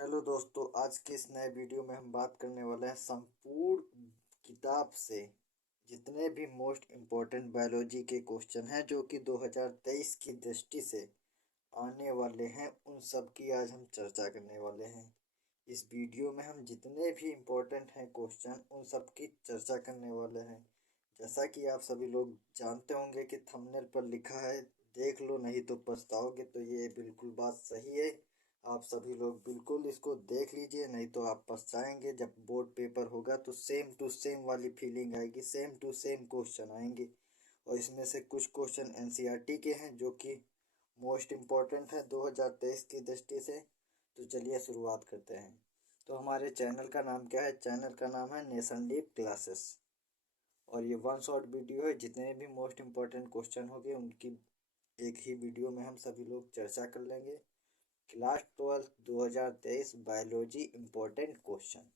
Hello दोस्तों, आज के इस नए वीडियो में हम बात करने वाले हैं संपूर्ण किताब से जितने भी मोस्ट इम्पोर्टेंट बायोलॉजी के क्वेश्चन हैं जो कि 2023 की दृष्टि से आने वाले हैं। उन सब की आज हम चर्चा करने वाले हैं। इस वीडियो में हम जितने भी इम्पोर्टेंट हैं क्वेश्चन उन सब की चर्चा करने वाले हैं। जैसा कि आप सभी लोग जानते होंगे कि थंबनेल पर लिखा है, देख लो नहीं तो पछताओगे, तो ये बिल्कुल बात सही है। आप सभी लोग बिल्कुल इसको देख लीजिए, नहीं तो आप पछताएंगे। जब बोर्ड पेपर होगा तो सेम टू सेम वाली फीलिंग आएगी, सेम टू सेम क्वेश्चन आएंगे। और इसमें से कुछ क्वेश्चन एनसीईआरटी के हैं जो कि मोस्ट इम्पोर्टेंट है 2023 की दृष्टि से। तो चलिए शुरुआत करते हैं। तो हमारे चैनल का नाम क्या है? चैनल का नाम है नेशन डीप क्लासेस। और ये वन शॉट वीडियो है, जितने भी मोस्ट इम्पोर्टेंट क्वेश्चन होंगे उनकी एक ही वीडियो में हम सभी लोग चर्चा कर लेंगे। Class 12 2023 biology important question.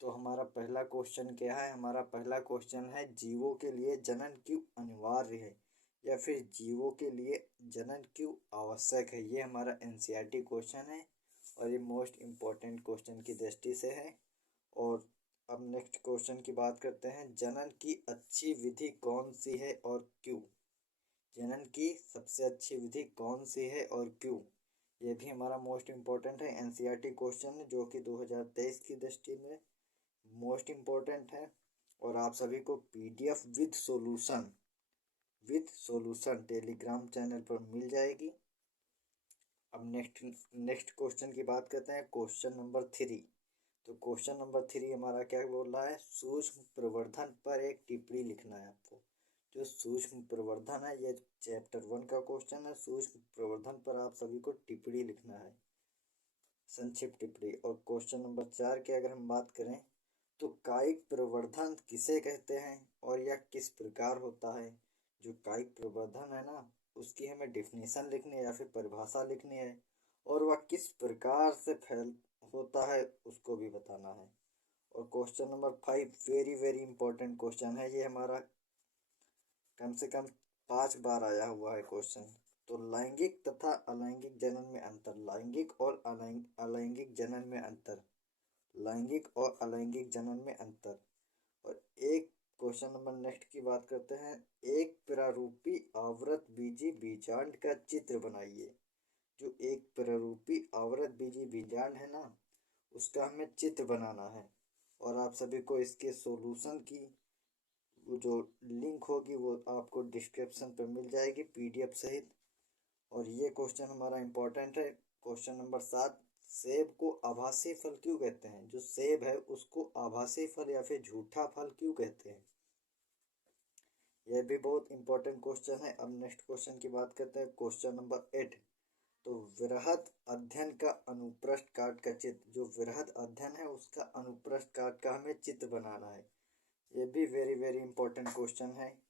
तो हमारा पहला क्वेश्चन क्या है? हमारा पहला क्वेश्चन है, जीवों के लिए जनन क्यों अनिवार्य है, या फिर जीवों के लिए जनन क्यों आवश्यक है। ये हमारा एनसीईआरटी क्वेश्चन है और ये मोस्ट इम्पोर्टेंट क्वेश्चन की दृष्टि से है। और अब नेक्स्ट क्वेश्चन की बात करते हैं, जनन की अच्छी विधि कौन सी है और क्यों। जनन की सबसे अच्छी विधि कौन सी है और क्यों, ये भी हमारा मोस्ट इम्पोर्टेंट है एनसीईआरटी क्वेश्चन है जो कि 2023 की दृष्टि में मोस्ट इम्पोर्टेंट है। और आप सभी को PDF with solution Telegram channel पर मिल जाएगी। अब नेक्स्ट क्वेश्चन की बात करते हैं, क्वेश्चन नंबर 3। तो क्वेश्चन नंबर 3 हमारा क्या बोल रहा है? सूक्ष्म प्रवर्धन पर एक टिप्पणी लिखना है आपको। जो सूक्ष्म प्रवर्धन है, ये चैप्टर 1 का क्वेश्चन है। सूक्ष्म प्रवर्धन पर आप सभी को टिप्पणी लिखना है, संक्षिप्त टिप्पणी। और क्वेश्चन नंबर 4 की अगर हम बात करें तो कायिक प्रवर्धन किसे कहते हैं और यह किस प्रकार होता है। जो कायिक प्रवर्धन है ना, उसकी हमें डिफिनीशन लिखनी है या फिर परिभाषा लिखनी है, और वह किस प्रकार से फैल होता है उसको भी बताना है। और question number 5 very very important question है, ये हमारा कम से कम 5 बार आया हुआ है क्वेश्चन। तो लैंगिक तथा अलैंगिक जनन में अंतर। लैंगिक और अलैंगिक जनन में अंतर। लैंगिक और अलैंगिक जनन में अंतर। और एक क्वेश्चन नंबर नेक्स्ट की बात करते हैं, एक प्रारूपी आवृत बीजी बीजांड का चित्र बनाइए। जो एक प्रारूपी आवृत बीजी बीजांड है ना, उसका हमें चित्र बनाना है। और आप सभी को इसके सॉल्यूशन की वो जो लिंक होगी वो आपको डिस्क्रिप्शन पर मिल जाएगी पीडीएफ सहित। और ये क्वेश्चन हमारा इम्पोर्टेंट है। क्वेश्चन नंबर 7, सेब को आभासी फल क्यों कहते हैं। जो सेब है उसको आभासी फल या फिर झूठा फल क्यों कहते हैं, यह भी बहुत इंपॉर्टेंट क्वेश्चन है। अब नेक्स्ट क्वेश्चन की बात करते हैं, क्वेश्चन नंबर 8। तो वृहद अध्ययन का अनुप्रस्थ काट का चित्र। जो वृहद अध्ययन है उसका अनुप्रस्थ काट का हमें चित्र बनाना है। ये भी वेरी वेरी इंपॉर्टेंट क्वेश्चन है।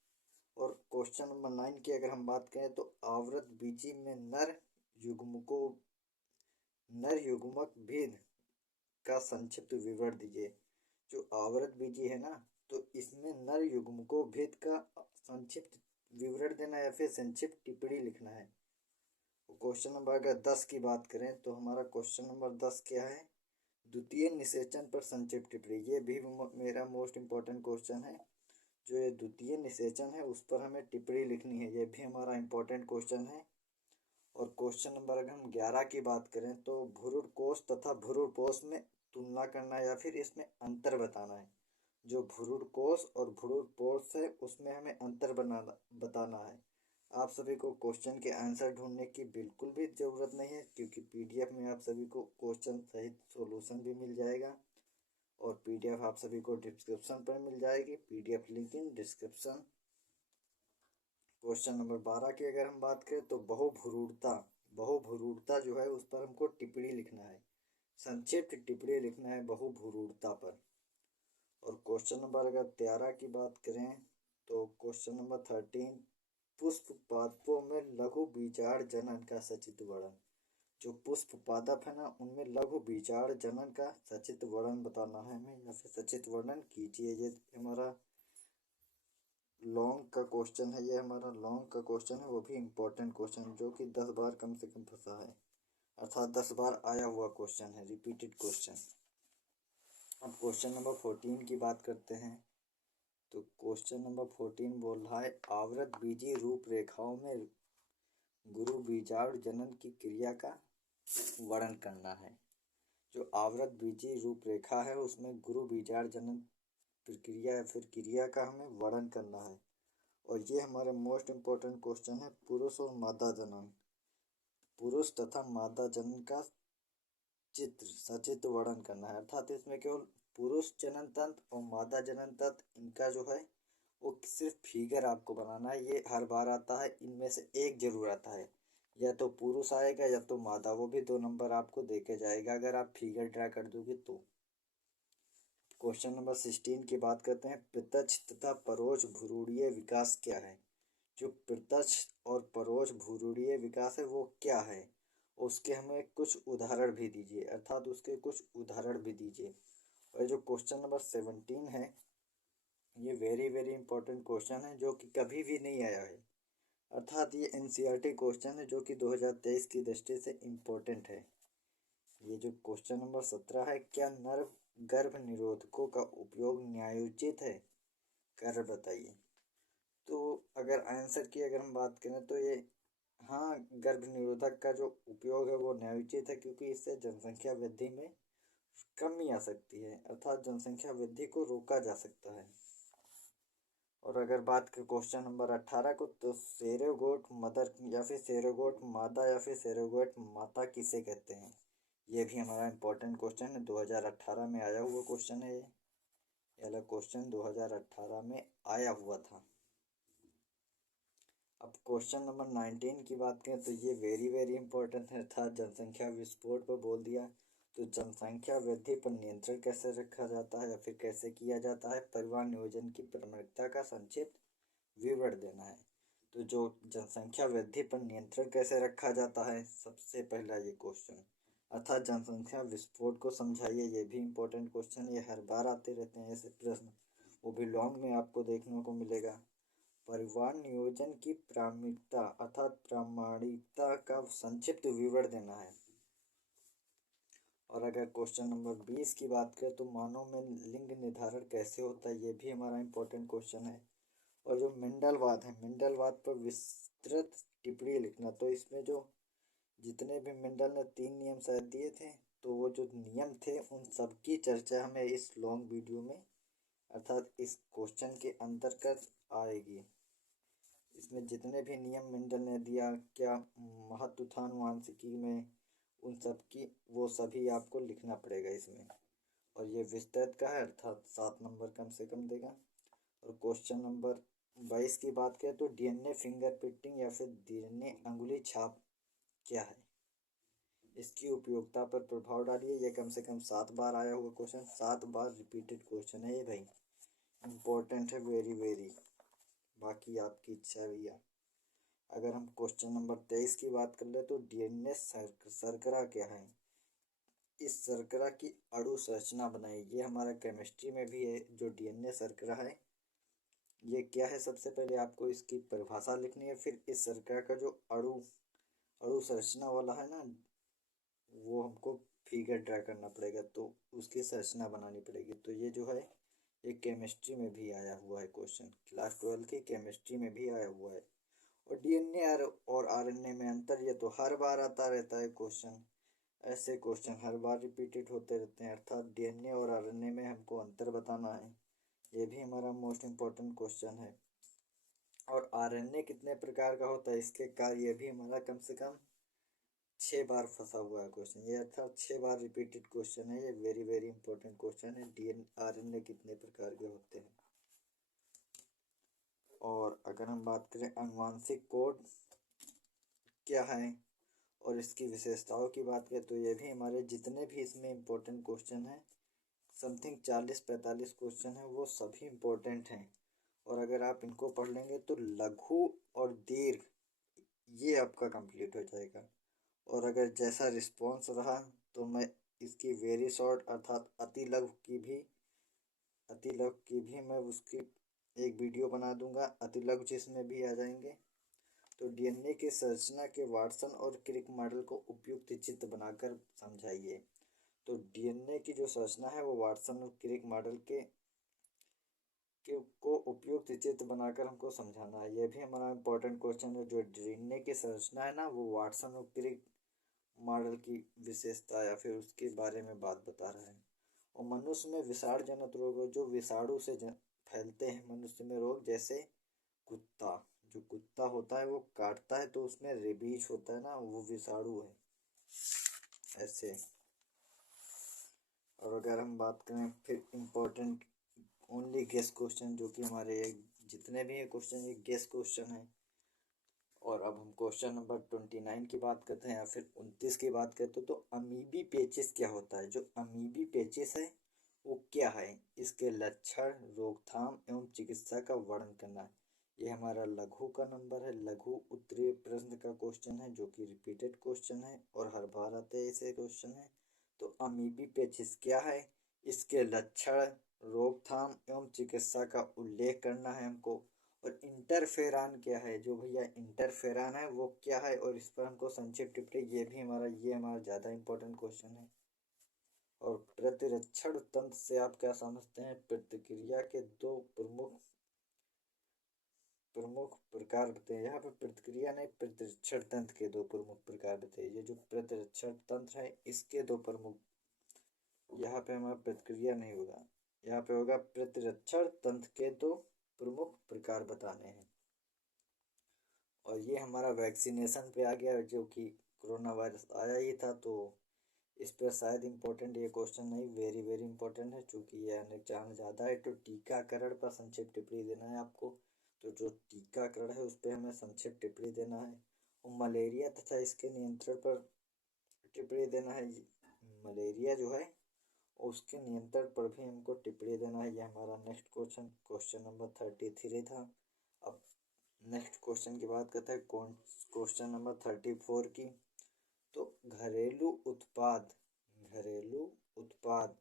और क्वेश्चन नंबर 9 की अगर हम बात करें तो आवृत बीजी में नर युग्मक भेद का संक्षिप्त विवरण दीजिए। जो आवृत बीजी है ना, तो इसमें नर युग्मकों भेद का संक्षिप्त विवरण देना है या फिर संक्षिप्त टिप्पणी लिखना है। क्वेश्चन नंबर अगर 10 की बात करें तो हमारा क्वेश्चन नंबर 10 क्या है? द्वितीय निषेचन पर संक्षिप्त टिप्पणी। ये भी मेरा मोस्ट इम्पोर्टेंट क्वेश्चन है। जो ये द्वितीय निषेचन है उस पर हमें टिप्पणी लिखनी है, ये भी हमारा इम्पोर्टेंट क्वेश्चन है। और क्वेश्चन नंबर अगर हम 11 की बात करें तो भ्रूण कोष तथा भ्रूण पोष में तुलना करना है या फिर इसमें अंतर बताना है। जो भ्रूण कोष और भ्रूण पोष है उसमें हमें अंतर बताना है। आप सभी को क्वेश्चन के आंसर ढूंढने की बिल्कुल भी ज़रूरत नहीं है, क्योंकि पीडीएफ में आप सभी को क्वेश्चन सहित सॉल्यूशन भी मिल जाएगा। और पीडीएफ आप सभी को डिस्क्रिप्शन पर मिल जाएगी, PDF link in description. Question number 12 की अगर हम बात करें तो बहुभ्रूणता जो है उस पर हमको टिप्पणी लिखना है, संक्षिप्त टिप्पणी लिखना है बहुभ्रूणता पर। और क्वेश्चन नंबर अगर 13 की बात करें तो क्वेश्चन नंबर 13, पुष्प पादपों में लघु बीजांड जनन का सचित्र वर्णन। जो पुष्प पादप है ना, उनमें लघु बीजांड जनन का सचित्र वर्णन बताना है हमें, या फिर सचित्र वर्णन कीजिए। ये हमारा लॉन्ग का क्वेश्चन है, ये हमारा लॉन्ग का क्वेश्चन है, वो भी इम्पोर्टेंट क्वेश्चन जो कि 10 बार कम से कम फंसा है। अर्थात 10 बार आया हुआ क्वेश्चन है, रिपीटेड क्वेश्चन। अब क्वेश्चन नंबर 14 की बात करते हैं। तो क्वेश्चन नंबर 14 बोल रहा है, आवृत बीजीय रूपरेखाओं में गुरु बीजाणु जनन की क्रिया का वर्णन करना है। जो आवृत बीजीय रूपरेखा है उसमें गुरु बीजाणु जनन प्रक्रिया या फिर क्रिया का हमें वर्णन करना है। और ये हमारा मोस्ट इम्पोर्टेंट क्वेश्चन है, पुरुष और मादा जनन, पुरुष तथा मादा जनन का सचित्र वर्णन करना है। अर्थात इसमें केवल पुरुष जनन तंत्र और मादा जनन तंत्र, इनका जो है वो सिर्फ फिगर आपको बनाना है। ये हर बार आता है, इनमें से एक जरूर आता है, या तो पुरुष आएगा या तो मादा, वो भी 2 नंबर आपको देके जाएगा अगर आप फिगर ड्रा कर दोगे तो। क्वेश्चन नंबर 16 की बात करते हैं, प्रत्यक्ष तथा परोक्ष भ्रूणीय विकास क्या है। जो प्रत्यक्ष और परोक्ष भ्रूणीय विकास है वो क्या है, उसके हमें कुछ उदाहरण भी दीजिए, अर्थात उसके कुछ उदाहरण भी दीजिए। और जो क्वेश्चन नंबर 17 है, ये वेरी वेरी इंपॉर्टेंट क्वेश्चन है जो कि कभी भी नहीं आया है। अर्थात ये एनसीईआरटी क्वेश्चन है जो कि 2023 की दृष्टि से इम्पोर्टेंट है। ये जो क्वेश्चन नंबर 17 है, क्या नर गर्भ निरोधकों का उपयोग न्यायोचित है, कर बताइए। तो अगर आंसर की अगर हम बात करें तो ये हाँ, गर्भ निरोधक का जो उपयोग है वो न्यायोचित है, क्योंकि इससे जनसंख्या वृद्धि में कमी आ सकती है, अर्थात जनसंख्या वृद्धि को रोका जा सकता है। और अगर बात करें क्वेश्चन नंबर 18 को, तो सेरोगोट मदर या फिर सेरोगोट मादा या फिर सेरोगोट माता किसे कहते हैं। ये भी हमारा इम्पोर्टेंट क्वेश्चन है, 2018 में आया हुआ क्वेश्चन है। ये वाला क्वेश्चन 2018 में आया हुआ था। अब क्वेश्चन नंबर 19 की बात करें तो ये वेरी वेरी इंपॉर्टेंट है, अर्थात जनसंख्या विस्फोट पर बोल दिया। तो जनसंख्या वृद्धि पर नियंत्रण कैसे रखा जाता है या फिर कैसे किया जाता है, परिवार नियोजन की प्राथमिकता का संक्षिप्त विवरण देना है। तो जो जनसंख्या वृद्धि पर नियंत्रण कैसे रखा जाता है, सबसे पहला ये क्वेश्चन, अर्थात जनसंख्या विस्फोट को समझाइए। ये भी इम्पोर्टेंट क्वेश्चन, ये हर बार आते रहते हैं ऐसे प्रश्न, वो भी लॉन्ग में आपको देखने को मिलेगा। परिवार नियोजन की प्रामाणिकता अर्थात प्रामाणिकता का संक्षिप्त विवरण देना है। और अगर क्वेश्चन नंबर 20 की बात करें तो मानव में लिंग निर्धारण कैसे होता है, ये भी हमारा इम्पोर्टेंट क्वेश्चन है। और जो मिंडलवाद है, मिंडलवाद पर विस्तृत टिप्पणी लिखना। तो इसमें जो जितने भी मिंडल ने 3 नियम शायद दिए थे, तो वो जो नियम थे उन सब की चर्चा हमें इस लॉन्ग वीडियो में अर्थात इस क्वेश्चन के अंतर्गत आएगी। इसमें जितने भी नियम मेंडल ने दिया, क्या महत्व था आनुवांशिकी में, उन सब की वो सभी आपको लिखना पड़ेगा इसमें। और ये विस्तृत का है, अर्थात 7 नंबर कम से कम देगा। और क्वेश्चन नंबर 22 की बात करें तो डीएनए फिंगरप्रिंटिंग या फिर डीएनए अंगुली छाप क्या है, इसकी उपयोगिता पर प्रभाव डालिए। ये कम से कम 7 बार आया हुआ क्वेश्चन, 7 बार रिपीटेड क्वेश्चन है ये भाई, इम्पोर्टेंट है वेरी वेरी। बाकी आपकी इच्छा है भैया। अगर हम क्वेश्चन नंबर 23 की बात कर ले तो डीएनए शर्करा क्या है, इस शर्करा की अणु संरचना बनाई। ये हमारा केमिस्ट्री में भी है, जो डीएनए शर्करा है ये क्या है, सबसे पहले आपको इसकी परिभाषा लिखनी है। फिर इस शर्करा का जो अणु अणु संरचना वाला है ना, वो हमको फिगर ड्रा करना पड़ेगा, तो उसकी संरचना बनानी पड़ेगी। तो ये जो है ये केमिस्ट्री में भी आया हुआ है क्वेश्चन, क्लास 12 की केमिस्ट्री में भी आया हुआ है। और डीएनए और आरएनए में अंतर, ये तो हर बार आता रहता है क्वेश्चन, ऐसे क्वेश्चन हर बार रिपीटेड होते रहते हैं। अर्थात डीएनए और आरएनए में हमको अंतर बताना है, ये भी हमारा मोस्ट इम्पोर्टेंट क्वेश्चन है। और आरएनए कितने प्रकार का होता है, इसके कार्य, ये भी हमारा कम से कम 6 बार फंसा हुआ है क्वेश्चन, ये अर्थात 6 बार रिपीटेड क्वेश्चन है। ये वेरी वेरी इंपॉर्टेंट क्वेश्चन है, डीएनए आरएनए कितने प्रकार के होते हैं। और अगर हम बात करें आनुवांशिक कोड क्या है और इसकी विशेषताओं की बात करें, तो ये भी हमारे जितने भी इसमें इम्पोर्टेंट क्वेश्चन हैं, समथिंग 40-45 क्वेश्चन हैं, वो सभी इम्पोर्टेंट हैं। और अगर आप इनको पढ़ लेंगे तो लघु और दीर्घ ये आपका कंप्लीट हो जाएगा। और अगर जैसा रिस्पॉन्स रहा तो मैं इसकी वेरी शॉर्ट अर्थात अति लघु की भी मैं उसकी एक वीडियो बना दूंगा, अति लघु जिसमें भी आ जाएंगे। तो डीएनए की संरचना के वाटसन और क्रिक मॉडल को उपयुक्त चित्र बनाकर समझाइए। तो डीएनए की जो संरचना है वो वाटसन और क्रिक मॉडल को उपयुक्त चित्र बनाकर हमको समझाना है। यह भी हमारा इम्पोर्टेंट क्वेश्चन है। जो डीएनए की संरचना है ना वो वाटसन और क्रिक मॉडल की विशेषता या फिर उसके बारे में बात बता रहा है। और मनुष्य में विषाणु जनित रोग जो विषाणु से फैलते हैं मनुष्य में रोग, जैसे कुत्ता, जो कुत्ता होता है वो काटता है तो उसमें रेबीज होता है ना, वो विषाणु है ऐसे। और अगर हम बात करें फिर इम्पोर्टेंट ओनली गेस क्वेश्चन, जो कि हमारे जितने भी क्वेश्चन ये गेस क्वेश्चन है। और अब हम क्वेश्चन नंबर 29 की बात करते हैं या फिर 29 की बात करते हैं। तो अमीबी पेचिस क्या होता है? जो अमीबी पेचिस है वो क्या है, इसके लक्षण, रोकथाम एवं चिकित्सा का वर्णन करना है। ये हमारा लघु का नंबर है, लघु उत्तरीय प्रश्न का क्वेश्चन है, जो कि रिपीटेड क्वेश्चन है और हर बार आते हैं ऐसे क्वेश्चन है। तो अमीबी पेचिस क्या है, इसके लक्षण, रोकथाम एवं चिकित्सा का उल्लेख करना है हमको। और इंटरफेरान क्या है, जो भैया इंटरफेरान है वो क्या है और इस पर हमको संक्षिप्त टिप्पणी, ये हमारा ज़्यादा इंपॉर्टेंट क्वेश्चन है। और प्रतिरक्षण तंत्र से आप क्या समझते हैं? प्रतिक्रिया के दो प्रमुख प्रकार बताइए। यहाँ पे प्रतिक्रिया नहीं, प्रतिरक्षण तंत्र के दो प्रमुख प्रकार बताइए। ये जो प्रतिरक्षण तंत्र है इसके दो प्रमुख, यहाँ पे हमारा प्रतिक्रिया नहीं होगा, यहाँ पे होगा प्रतिरक्षण तंत्र के दो प्रमुख प्रकार बताने हैं। और ये हमारा वैक्सीनेशन पे आ गया, जो कि कोरोना वायरस आया ही था, तो इस पर शायद इम्पोर्टेंट ये क्वेश्चन नहीं, वेरी वेरी इंपॉर्टेंट है, चूँकि ये अनेक चांस ज़्यादा है। तो टीकाकरण पर संक्षिप्त टिप्पणी देना है आपको। तो जो टीकाकरण है उस पर हमें संक्षिप्त टिप्पणी देना है। और मलेरिया तथा इसके नियंत्रण पर टिप्पणी देना है। मलेरिया जो है उसके नियंत्रण पर भी हमको टिप्पणी देना है। ये हमारा नेक्स्ट क्वेश्चन, क्वेश्चन नंबर 33 था। अब नेक्स्ट क्वेश्चन की बात करते हैं, क्वेश्चन नंबर 34 की। तो घरेलू उत्पाद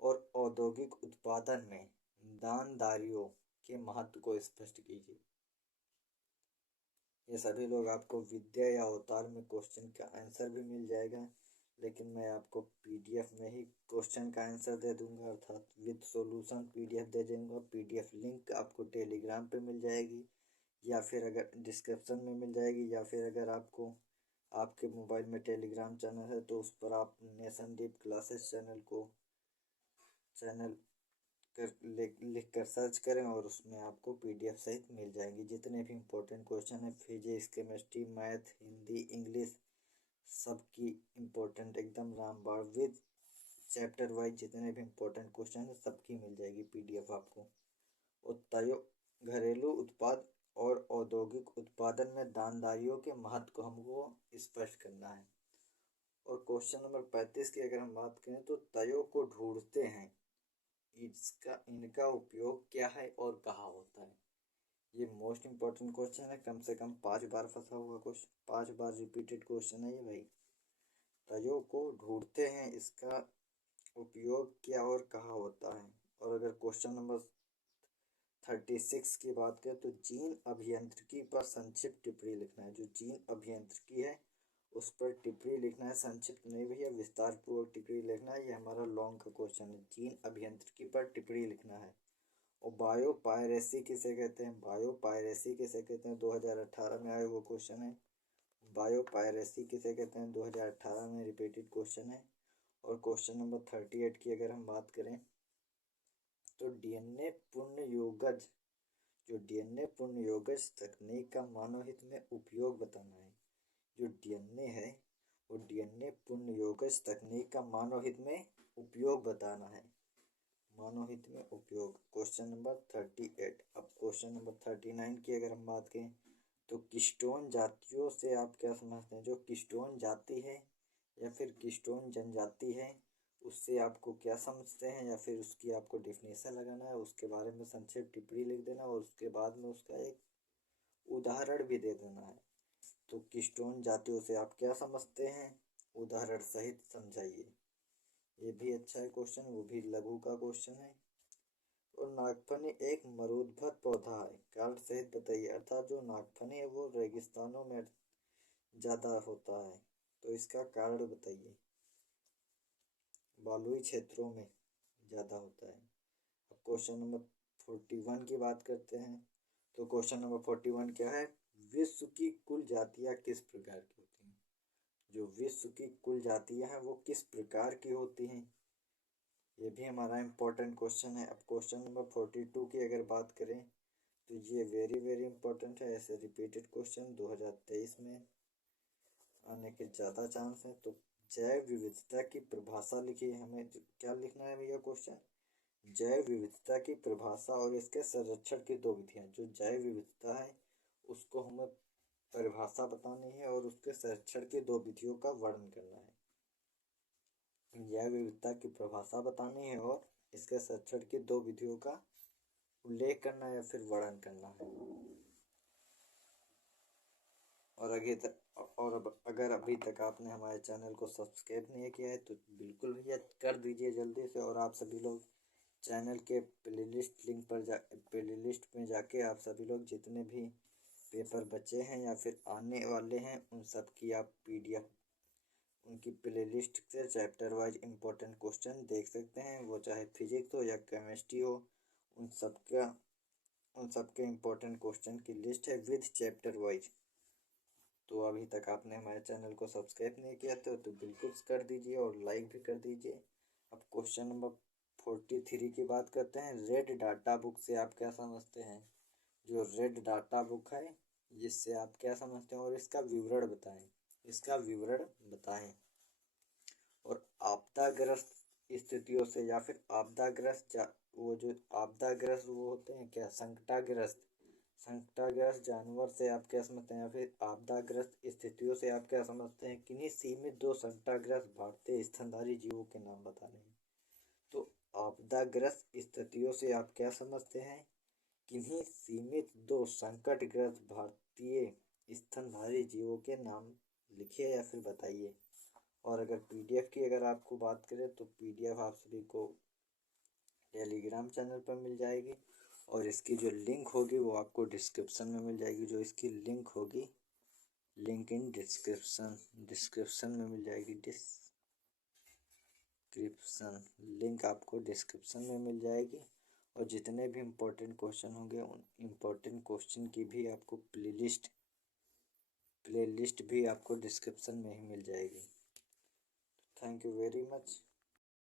और औद्योगिक उत्पादन में दानदारियों के महत्व को स्पष्ट कीजिए। ये सभी लोग आपको विद्या या अवतार में क्वेश्चन का आंसर भी मिल जाएगा, लेकिन मैं आपको पीडीएफ में ही क्वेश्चन का आंसर दे दूंगा, अर्थात विद सॉल्यूशन पीडीएफ दे दूंगा। पीडीएफ लिंक आपको टेलीग्राम पे मिल जाएगी, या फिर अगर डिस्क्रिप्शन में मिल जाएगी, या फिर अगर आपको आपके मोबाइल में टेलीग्राम चैनल है तो उस पर आप नेशन डीप क्लासेस चैनल लिख कर सर्च करें और उसमें आपको पीडीएफ सहित मिल जाएंगी। जितने भी इम्पोर्टेंट क्वेश्चन है physics, chemistry, math, Hindi, English, सबकी इम्पोर्टेंट एकदम रामबाण विद चैप्टर वाइज जितने भी इम्पोर्टेंट क्वेश्चन है सबकी मिल जाएगी पीडीएफ आपको। और घरेलू उत्पाद और औद्योगिक उत्पादन में दानदारियों के महत्व को हमको स्पष्ट करना है। और क्वेश्चन नंबर 35 की अगर हम बात करें तो तयों को ढूंढते हैं, इनका उपयोग क्या है और कहाँ होता है। ये मोस्ट इम्पोर्टेंट क्वेश्चन है, कम से कम 5 बार फंसा हुआ क्वेश्चन, 5 बार रिपीटेड क्वेश्चन है ये भाई। तयों को ढूंढते हैं, इसका उपयोग क्या और कहाँ होता है। और अगर क्वेश्चन नंबर 36 की बात करें तो जीन अभियांत्रिकी पर संक्षिप्त टिप्पणी लिखना है। जो जीन अभियांत्रिकी है उस पर टिप्पणी लिखना है, संक्षिप्त नहीं भैया विस्तार पूर्वक टिप्पणी लिखना है। ये हमारा लॉन्ग का क्वेश्चन है, जीन अभियांत्रिकी पर टिप्पणी लिखना है। और बायो पायरेसी किसे कहते हैं? बायो पायरेसी किसे कहते हैं? 2018 में आया वो क्वेश्चन है। बायो पायरेसी किसे कहते हैं? 2018 में रिपीटेड क्वेश्चन है। और क्वेश्चन नंबर 38 की अगर हम बात करें तो डीएनए पुनर्योगज तकनीक का मानव हित में उपयोग बताना है। जो डीएनए है वो डीएनए पुनर्योगज तकनीक का मानव हित में उपयोग बताना है। मानव हित में उपयोग, क्वेश्चन नंबर 38। अब क्वेश्चन नंबर 39 की अगर हम बात करें तो किस्टोन जातियों से आप क्या समझते हैं? जो किस्टोन जाति है या फिर किस्टोन जनजाति है उससे आपको क्या समझते हैं, या फिर उसकी आपको डिफिनेशन लगाना है, उसके बारे में संक्षिप्त टिप्पणी लिख देना और उसके बाद में उसका एक उदाहरण भी दे देना है। तो किस्टोन जातियों से आप क्या समझते हैं, उदाहरण सहित समझाइए। ये भी अच्छा है क्वेश्चन, वो भी लघु का क्वेश्चन है। और नागफनी एक मरूदभर पौधा है। कारण सहित बताइए। अर्थात जो नागफनी है वो रेगिस्तानों में ज़्यादा होता है, तो इसका कारण बताइए। बालुई क्षेत्रों में ज़्यादा होता है। अब क्वेश्चन नंबर 41 की बात करते हैं। तो क्वेश्चन नंबर 41 क्या है? विश्व की कुल जातियाँ किस प्रकार की होती हैं? जो विश्व की कुल जातियाँ हैं वो किस प्रकार की होती हैं, ये भी हमारा इम्पोर्टेंट क्वेश्चन है। अब क्वेश्चन नंबर 42 की अगर बात करें तो ये वेरी वेरी इंपॉर्टेंट है। ऐसे रिपीटेड क्वेश्चन 2023 में आने के ज़्यादा चांस हैं। तो जैव विविधता की परिभाषा लिखिए। हमें क्या लिखना है भैया क्वेश्चन? जैव विविधता की परिभाषा और इसके संरक्षण की दो विधियाँ। जो जैव विविधता है उसको हमें परिभाषा बतानी है और उसके संरक्षण की दो विधियों का वर्णन करना है। जैव विविधता की परिभाषा बतानी है और इसके संरक्षण की दो विधियों का उल्लेख करना है या फिर वर्णन करना है। और अगर अभी तक आपने हमारे चैनल को सब्सक्राइब नहीं किया है तो बिल्कुल भैया कर दीजिए जल्दी से। और आप सभी लोग चैनल के प्लेलिस्ट लिंक पर प्लेलिस्ट में जाके आप सभी लोग जितने भी पेपर बचे हैं या फिर आने वाले हैं उन सब की आप PDF उनकी प्लेलिस्ट से चैप्टर वाइज इम्पोर्टेंट क्वेश्चन देख सकते हैं। वो चाहे फिजिक्स हो या केमिस्ट्री हो, उन सबके इम्पोर्टेंट क्वेश्चन की लिस्ट है विद चैप्टर वाइज। तो अभी तक आपने हमारे चैनल को सब्सक्राइब नहीं किया तो बिल्कुल कर दीजिए और लाइक भी कर दीजिए। अब क्वेश्चन नंबर 43 की बात करते हैं। रेड डाटा बुक से आप क्या समझते हैं? जो रेड डाटा बुक है जिससे आप क्या समझते हैं और इसका विवरण बताएं। और आपदाग्रस्त स्थितियों से या फिर आपदाग्रस्त वो होते हैं क्या, संकटाग्रस्त जानवर से आप क्या समझते हैं या फिर आपदाग्रस्त स्थितियों से आप क्या समझते हैं? किन्हीं सीमित दो संकटाग्रस्त भारतीय स्तनधारी जीवों के नाम बताने हैं। तो आपदाग्रस्त स्थितियों से आप क्या समझते हैं? किन्हीं सीमित दो संकटग्रस्त भारतीय स्तनधारी जीवों के नाम लिखिए या फिर बताइए। और अगर PDF की अगर आपको बात करें तो PDF आप सभी को टेलीग्राम चैनल पर मिल जाएगी और इसकी जो लिंक होगी वो आपको डिस्क्रिप्शन में मिल जाएगी। जो इसकी लिंक होगी, लिंक इन डिस्क्रिप्शन में मिल जाएगी। लिंक आपको डिस्क्रिप्शन में मिल जाएगी। और जितने भी इम्पोर्टेंट क्वेश्चन होंगे उन इम्पोर्टेंट क्वेश्चन की भी आपको प्लेलिस्ट भी आपको डिस्क्रिप्शन में ही मिल जाएगी। Thank you very much.